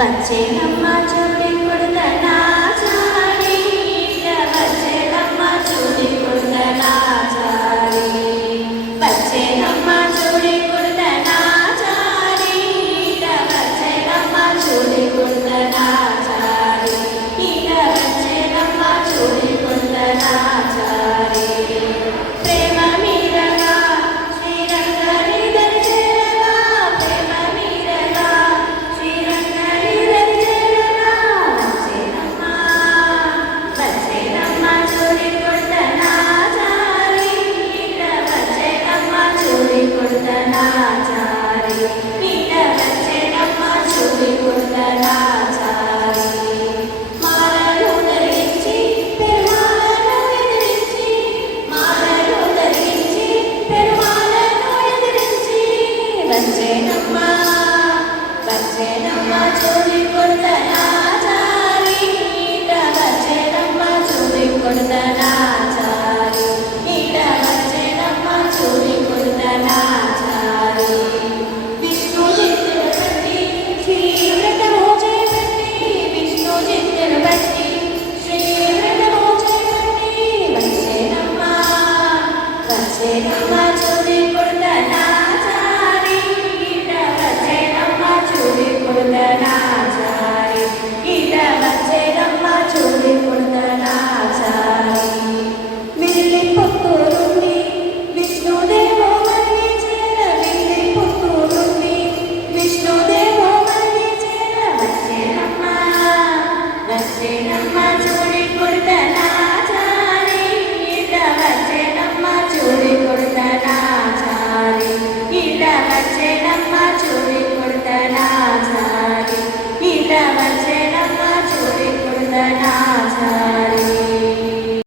వచ్చేనమ్మ చూడి కొడుతనా చాలి వచ్చేనమ్మ చూడి కొడుతనా చాలి వచ్చేనమ్మ చూడి కొడుతనా చాలి వచ్చేనమ్మ చూడి కొడుతనా చాలి ఇక వచ్చేనమ్మ చూడి కొడుతనా చాలి ప్రేమ మీరగా శ్రీరంగని దర్శనగా ప్రేమ మీరగా శ్రీరంగని దర్శనగా వచ్చేనమ్మ చూడి కొడుతనా చాలి ఇక వచ్చేనమ్మ చూడి కొడుతనా చాలి ఇక వచ్చేనమ్మ చూడి కొడుతనా చాలి మాలలు ధరించి పెరుమాళను ఎదిరించి మాలలు ధరించి పెరుమాళను ఎదిరించి వచ్చేనమ్మ చూడి కొడుతనా చాలి ఇక వచ్చేనమ్మ చూడి కొడుతనా చాలి ఇక వచ్చేనమ్మ చూడి కొడుతనా చాలి విష్ణు జిత్తును బట్టి శ్రీవ్రతము చేపట్టి విష్ణు జిత్తును బట్టి శ్రీవ్రతము చేపట్టి వచ్చేనమ్మ చూడి కొడుతనా చాలి ఇక వచ్చేనమ్మ చూడి కొడుతనా చాలి ఇక వచ్చేనమ్మ చూడి కొడుతనా చాలి మిల్లి పుత్తూరుంది విష్ణుదేవో మళ్ళీ చేర మిల్లి పుత్తూరుంది విష్ణుదేవో మళ్ళీ చేర వచ్చేనమ్మ చూడి కొడుతనా చాలి ఇక వచ్చేనమ్మ చూడి కొడుతనా చాలి ఇక వచ్చేనమ్మ చూడి కొడుతనా చాలి ఇక వచ్చేనమ్మ చూడి కొడుతనా